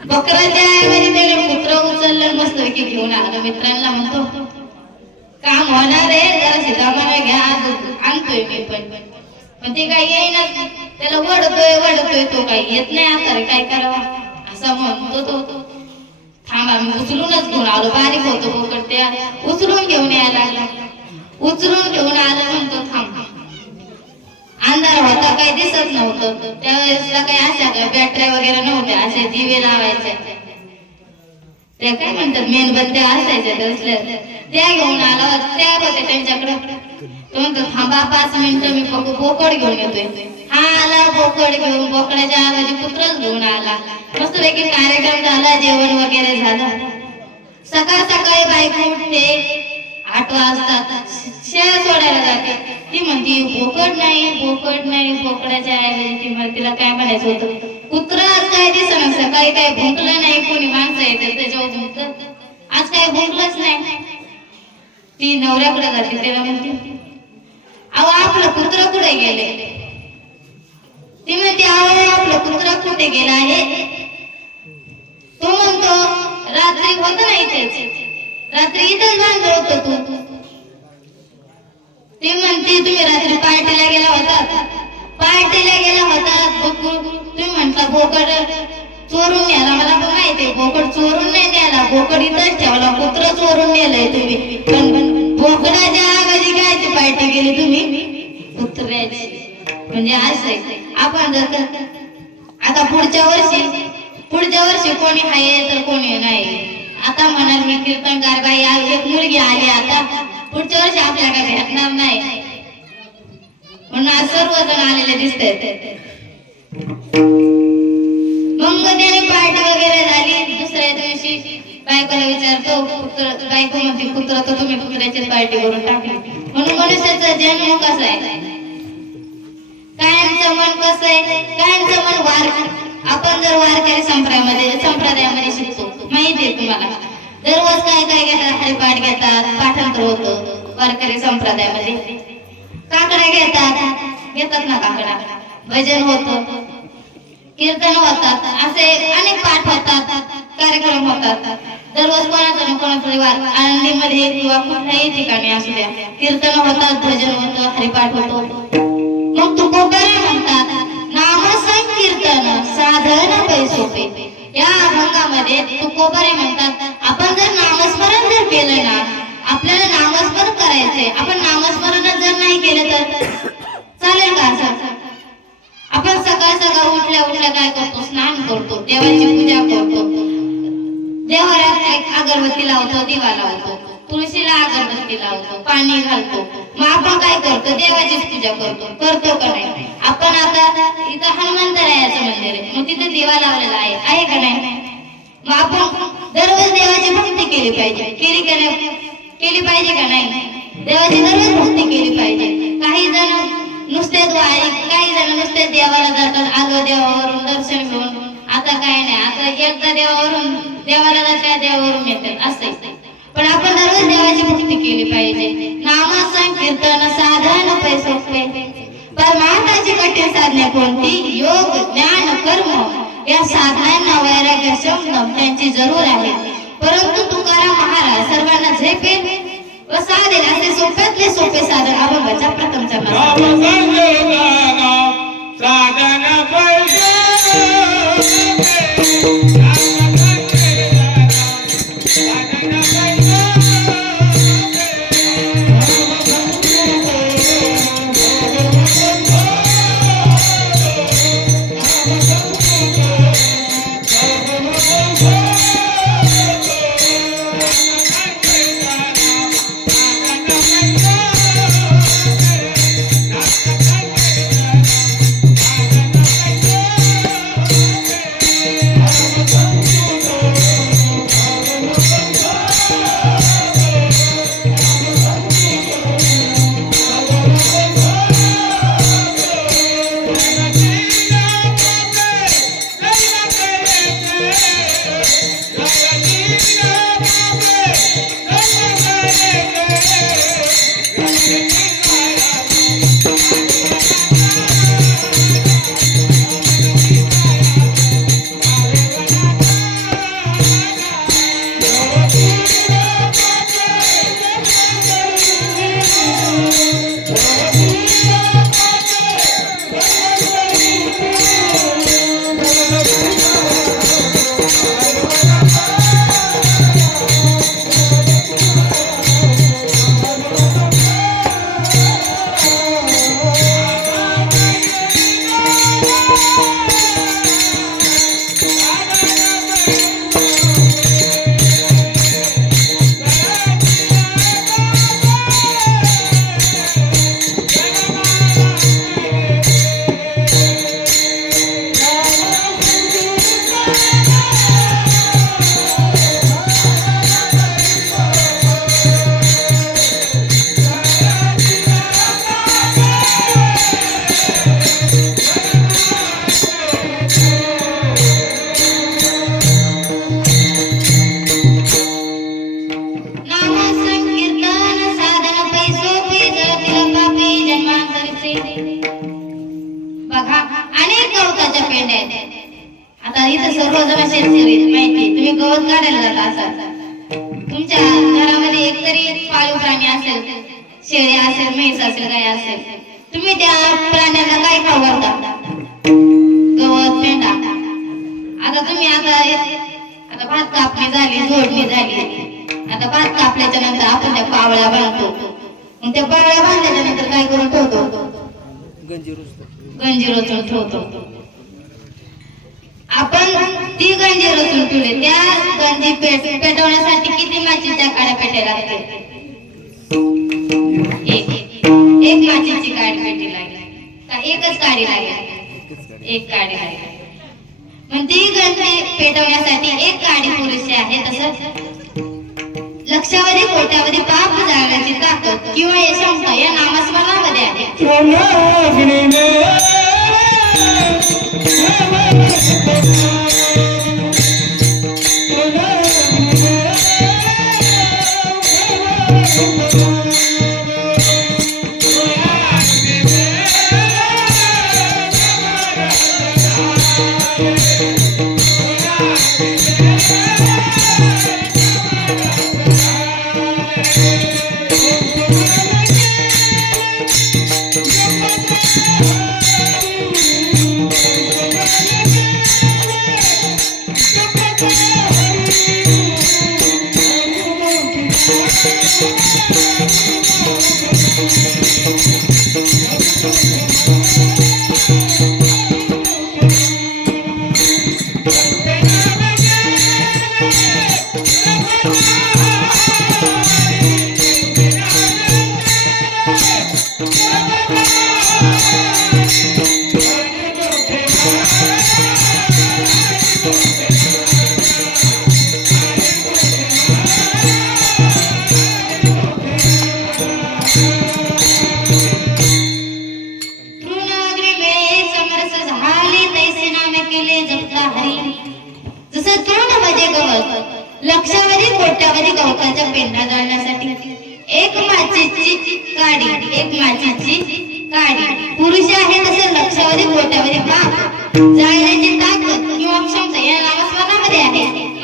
बकराच्या ऐवजी त्याने कुत्र उचललं मस्त घेऊन आलं. मित्रांना म्हणतो काम होणार आहे जरा सीतामाला घ्या आणतोय मी पण. पण ते काही येईना. त्याला वडतोय वडतोय तो काही येत नाही आता रे काय करावा? असा म्हणतो तो. थांब आम्ही उचलूनच घेऊन आलो. बारीक होतो बोकड त्या. उचलून घेऊन यायला लागला. उचलून घेऊन आलं. काही दिसत नव्हतं. त्यावेळेसला काही अशा काय बॅटऱ्या वगैरे नव्हत्या असे दिवे लावायचे. त्या काय म्हणतात मेणबत्त्या असायच्या तसल्या त्या घेऊन आला त्या होत्या त्यांच्याकडे. तो म्हणतो थांबा पाच मिनिटं मी बघू बोकड घेऊन येतोय. हा आला बोकड घेऊन बोकडाच्या आवाजी कुत्रच घेऊन आला. मस्त पैकी कार्यक्रम झाला जेवण वगैरे झालं. सकाळ सकाळी बायको उठते आठ वाजता शेळ सोडायला जाते. ती म्हणती बोकड नाही बोकड नाही बोकडाच्या ऐवजी ती म्हण- तिला काय म्हणायचं होतं? कुत्र आज काय दिसना सकाळी काय भुंकलं नाही कोणी माणसं येतात त्याच्यावर भुंकत आज काय भुंकलंच नाही. ती नवऱ्याकडे जाते त्याला म्हणते अहो आपलं कुत्र कुठे गेले? ती म्हणते अहो आपलं कुत्र कुठे गेला आहे? तो म्हणतो रात्री होत नाही इथेच रात्री इथेच बांधलं होतं तू. ते म्हणते तुम्ही रात्री पार्टीला गेला होता. पार्टीला गेला होता तुम्ही म्हणता बोकड चोरून न्याला मला पण माहिती बोकड चोरून नाही न्याला बोकड इथंच ठेवला कुत्र चोरून नेलंय तुम्ही. पण बोकडाच्या ऐवजी कायची पार्टी गेली तुम्ही? कुत्र्याची. म्हणजे असं आहे आपण जर आता पुढच्या वर्षी पुढच्या वर्षी कोणी आहे तर कोणी नाही. आता म्हणाल मी कीर्तनकार बाई आज एक मुलगी आली आता. पुढच्या वर्षी आपल्याला भेटणार नाही. म्हणून आज सर्वजण आलेले दिसते मग त्याने पार्टी वगैरे झाली. दुसऱ्या दिवशी बायकोला विचारतो कुत्र बायको म्हणते कुत्र तर तुम्ही कुत्र्याची पार्टी करून टाकली. म्हणून मनुष्याचा जन्म कसा आहे? कायमचं मन कसं आहे? कायमचं मन वार. आपण जर वारकरी संप्रदायामध्ये संप्रदायामध्ये शिकतो दररोज काय काय घेतात हरिपाठ घेतात पाठांतर होतं वारकरी संप्रदायामध्ये. काकडा घेतात घेतात ना काकडा. भजन होतं कीर्तन होतात असे अनेक पाठ होतात कार्यक्रम होतात. दररोज कोणाचा ना कोणाचा वार आळंदीमध्ये किंवा कुठल्याही ठिकाणी असू द्या कीर्तन होतात भजन होतं हरिपाठ होतो. मग तुकोबरे म्हणतात नाम संकीर्तन साधन पैसोपे या अभंगामध्ये तुकोबरे म्हणतात आपण जर नामस्मरण जर केलं ना आपल्याला नामस्मरण करायचंय. आपण नामस्मरण जर नाही केलं तर? चालेल का असं? आपण सकाळ सकाळ उठल्या उठल्या काय करतो? स्नान करतो देवाची पूजा करतो. देवाला एक अगरबत्ती लावतो दिवा लावतो तुळशीला अगरबत्ती लावतो पाणी घालतो. मग आपण काय करतो? देवाचीच पूजा करतो. करतो का नाही? आपण आता इथं हनुमंतरायाचं मंदिर आहे. मग तिथे दिवा लावलेला आहे. आहे का नाही? मग आपण दररोज देवाची भक्ती केली पाहिजे. केली का नाही केली पाहिजे का नाही? देवाची दररोज भक्ती केली पाहिजे. काही जण नुसते द्वारी काही जण नुसते देवाला जातात आलो देवावरून दर्शन घेऊन. आता काय नाही आता एकदा देवावरून देवाला जातात देवावरून येतात असं पण आपण दररोज देवाची भक्ती केली पाहिजे. नामा संकीर्तन साधन पैसे परमार्थाची कठीण साधने कोणती? योग ज्ञान कर्म. या साधनांना वैराग्य शमनम त्यांची जरूर आहे. परंतु तुकाराम महाराज सर्वांना झेपेल व साधेल असे सोप्यातले सोपे साधन अभंगाच्या प्रथम चरणात साधन माहिती आहे. तुम्ही गवत काढायला जाता असाल. तुमच्या घरामध्ये एकतरी पाळीव प्राणी असेल शेळी असेल म्हैस असेल गाय असेल तुम्ही त्या प्राण्यांना काय खाऊ घालता? गवत पेंडा आता तुम्ही आता आता भात कापणी झाली जोडणी झाली. आता भात कापल्याच्या नंतर आपण त्या पावळ्या बांधतो. मग त्या पावळ्या बांधल्याच्या नंतर काय करून ठेवतो? गंजी रचून ठेवतो. आपण ती गंजी रचून ठेवली. त्या गंजी पेट पेटवण्यासाठी किती माचीच्या काड्या पेटे लागते एक. एक माचीची काडी पेटी लागली. का एकच काडी लागली? एक काडी लागली. मग ती गंजी पेटवण्यासाठी एक काडी पुरेशी आहे तसं? लक्षावधी कोट्यावधी पाप जाळण्याची ताकद किंवा यशंका या नामस्मरणामध्ये आहे. Música नामस्मरणामध्ये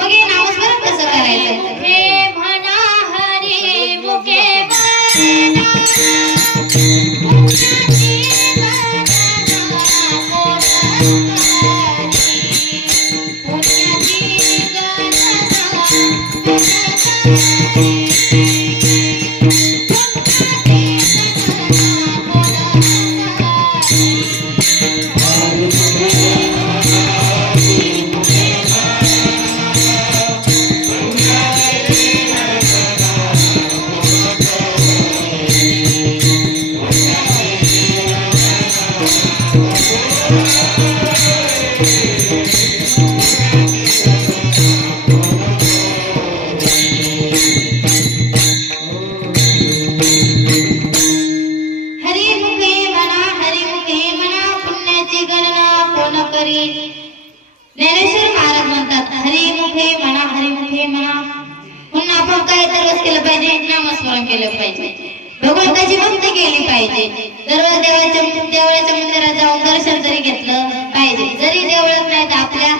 देवळाच्या मंदिरात जाऊन दर्शन जरी घेतलं पाहिजे जरी देवळात नाही तर आपल्या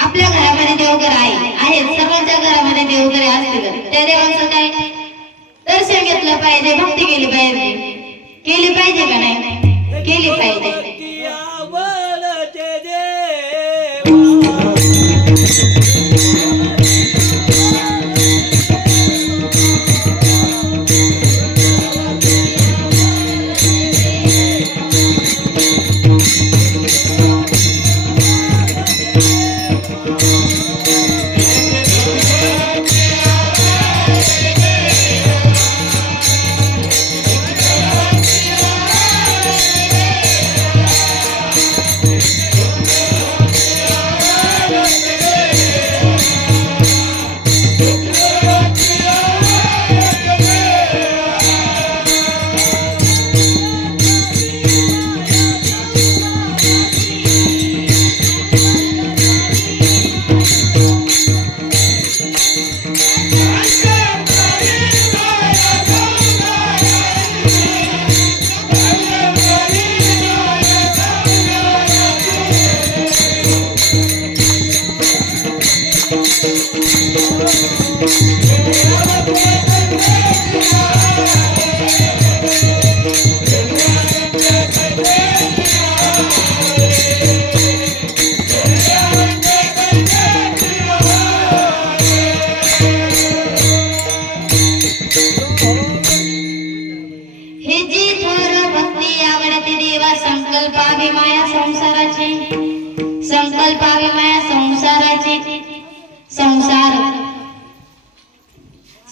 आपल्या घरामध्ये देवघर आहे आहेत. सर्वांच्या घरामध्ये देवघरे असतील. त्या देवांचं काय? दर्शन घेतलं पाहिजे भक्ती केली पाहिजे. केली पाहिजे का नाही?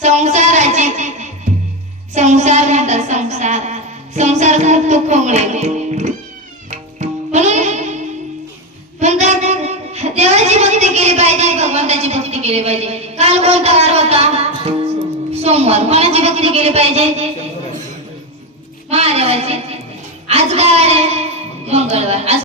संसाराची. संसार म्हणतात संसार. संसार खूप दुःखमुळे म्हणून म्हणतात देवाची भक्ती केली पाहिजे भगवंताची भक्ती केली पाहिजे. काल कोणता वार होता. सोमवार. कोणाची भक्ती केली पाहिजे? महादेवाची. आज काय वार? आहे मंगळवार. आज